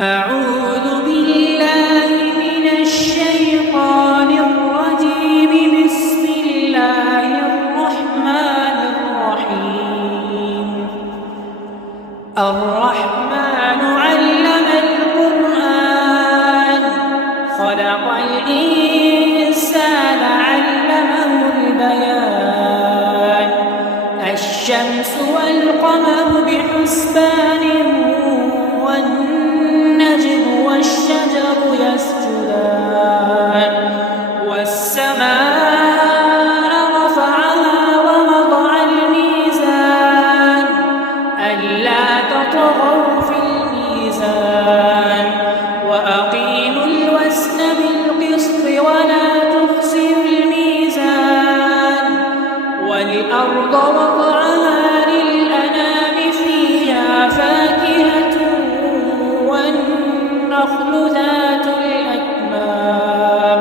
أعوذ بالله من الشيطان الرجيم. بسم الله الرحمن الرحيم. الرحمن علم القرآن خلق الإنسان علمه البيان. الشمس والقمر بحسبان والنجم والشجر يسجدان. والسماء رفعها ووضع الميزان ألا تطغوا في الميزان وأقيموا الوزن بالقسط ولا تخسروا الميزان. والأرض وضعها للأنام فيها فاكهة والنخل ذات الأكمام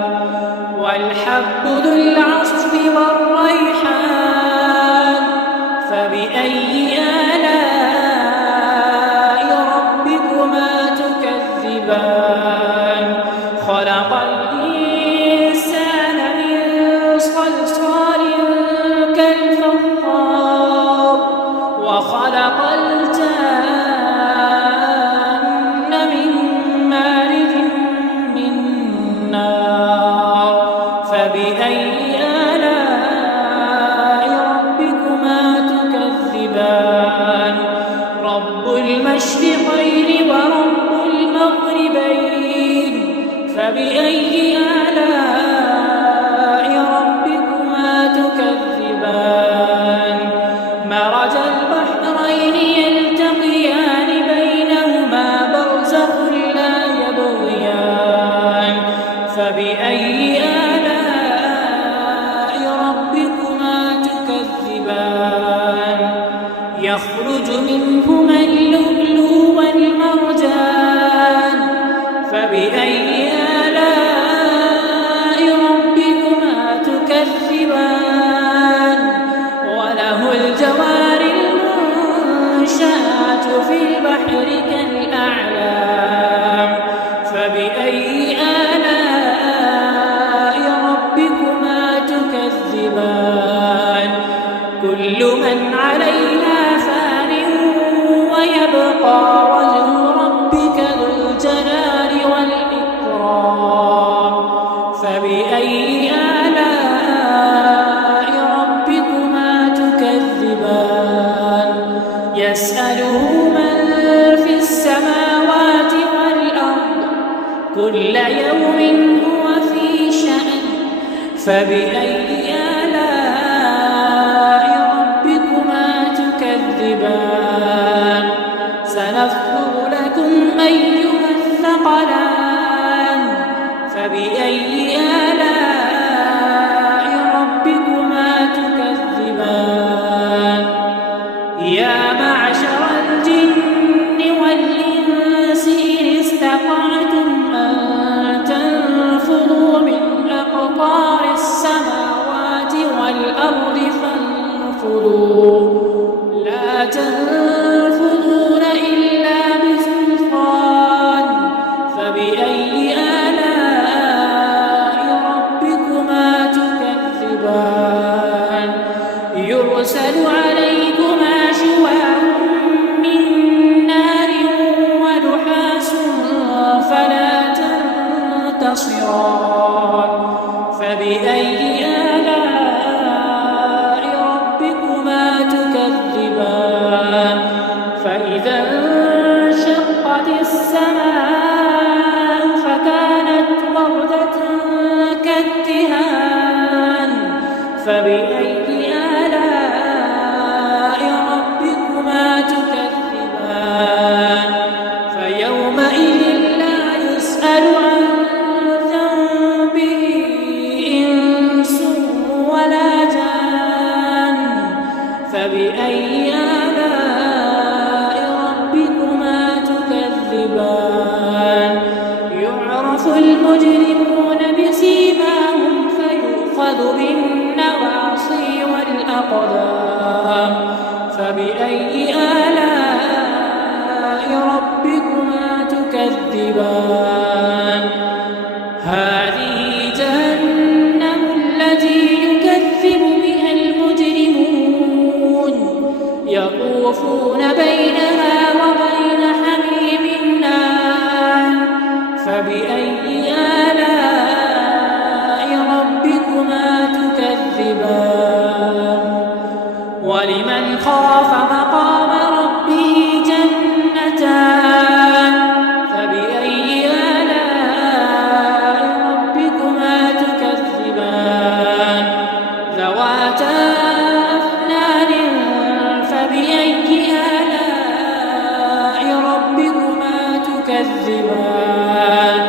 والحب ذو العصف والريحان. فبأي آلاء ربكما تكذبان. خلق الإنسان من صلصال كالفخار وخلق الجان من مارج من نار. فبأي آلاء ربكما تكذبان. رب المشرقين ورب المغربين. فبأي آلاء ربكما تكذبان. مرج البحرين يلتقيان بينهما برزخ لا يبغيان. فبأي آلاء ربكما تكذبان. يخرج منهما اللؤلؤ والمرجان. فبأي آلاء ربكما تكذبان. وله الجوار المنشآت في البحر كالأعلام. فبأي آلاء ربكما تكذبان. كل من عليها فان ويبقى وجه ربك ذو الجلال والإكرام. فبأي آلاء ربكما تكذبان. يسأله من في السماوات والأرض كل يوم هو في شأن. فبأي آلاء ربكما تكذبان. سنفرغ لكم أيها الثقلان. فبأي آلاء ربكما تكذبان. يا معشر الجن والإنس إن استطعتم أن تنفذوا من أقطار السماوات والأرض فانفذوا لا تنفذون إلا بسلطان. فبأي آلاء ربكما تكذبان. يرسل عليكما شواظ من نار ونحاس فلا تنتصران. فبأي آلاء ربكما تكذبان. فإذا انشقت السماء فكانت وردة كالدهان. فبأي آلاء ربكما تكذبان. فيومئذ لا يسأل عن ذنبه إنس ولا جان. فبأي آلاء ربكما تكذبان. يعرف المجرمون بسيماهم فيؤخذ بالنواصي والأقدام. فبأي آلاء ربكما تكذبان. تكذبان هذه جهنم التي يكذب بها المجرمون يطوفون بينها وبين حميم آن فبأي آلاء ربكما تكذبان ولمن خاف مقام ربه جنتان فبأي آلاء ربكما تكذبان ذواتا أفنان فبأي آلاء ربكما تكذبان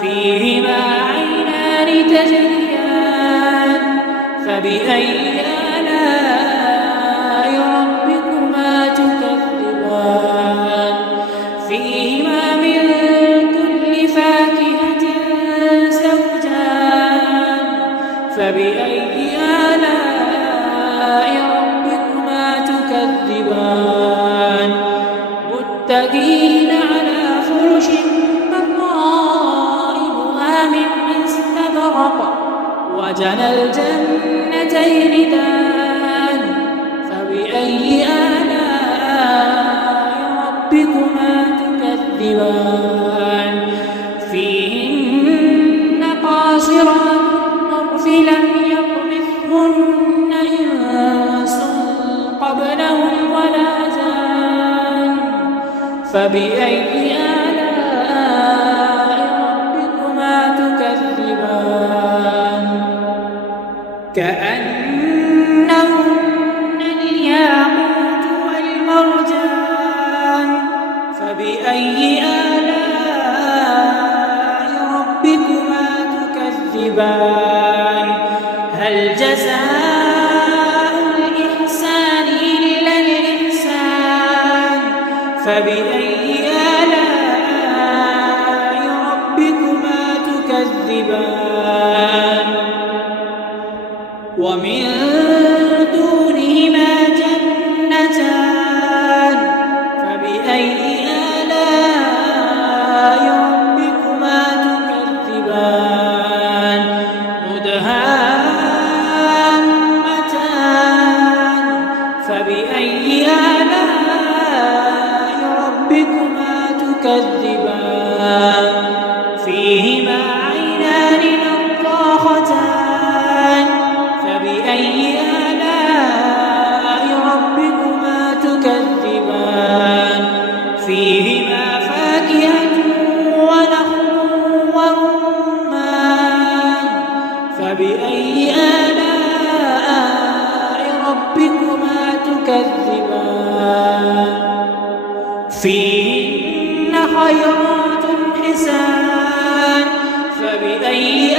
فيهما عينان تجريان فبأي آلاء ربكما تكذبان فيهما من كل فاكهة زوجان فبأي آلاء ربكما تكذبان متكئين على فرش بطائنها من استبرق وجنى الجنتين دان فبأي آلاء ربكما تكذبان فيهن قاصرات الطرف لم يطمثهن إنس قبلهم ولا جان فبأي آلاء ربكما تكذبان كأنهن الياقوت والمرجان فبأي آلاء ربكما تكذبان هل جزاء الإحسان إلا الإحسان فبأي آلاء ربكما تكذبان ومن دونهما جنتان فبأي آلاء ربكما تكذبان مدهامتان فبأي آلاء ربكما تكذبان فيهما عينان نضاختان فبأي آلاء ربكما تكذبان فيهما فاكهة ونخل ورمان فبأي آلاء ربكما تكذبان فيهن خيرات حسان فبأي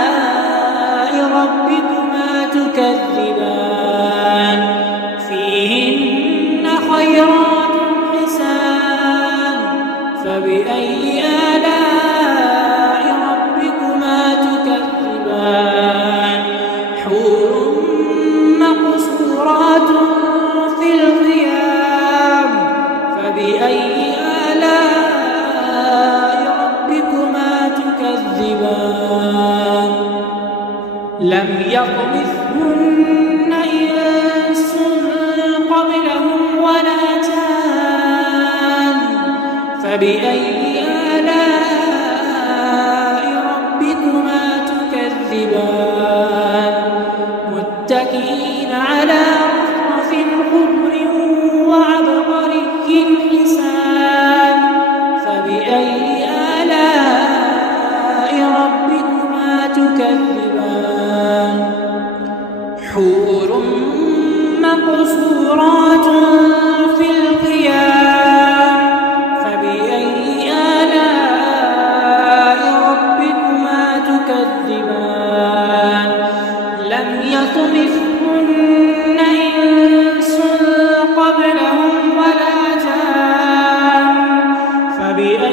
آلاء ربكما تكذبان فيهن خيرات حسان فبأي آلاء ربكما تكذبان حور مقصورات في الخيام فبأي آلاء ربكما تكذبان لم يطمثهن إنس قبلهم ولا جان فبأي آلاء ربكما تكذبان متكئين على رفرف خضر وعبقري حسان فبأي آلاء ربكما تكذبان حور مقصورات في الخيام فبأي آلاء ربكما تكذبان لم يطمثهن إنس قبلهم ولا جان فبأي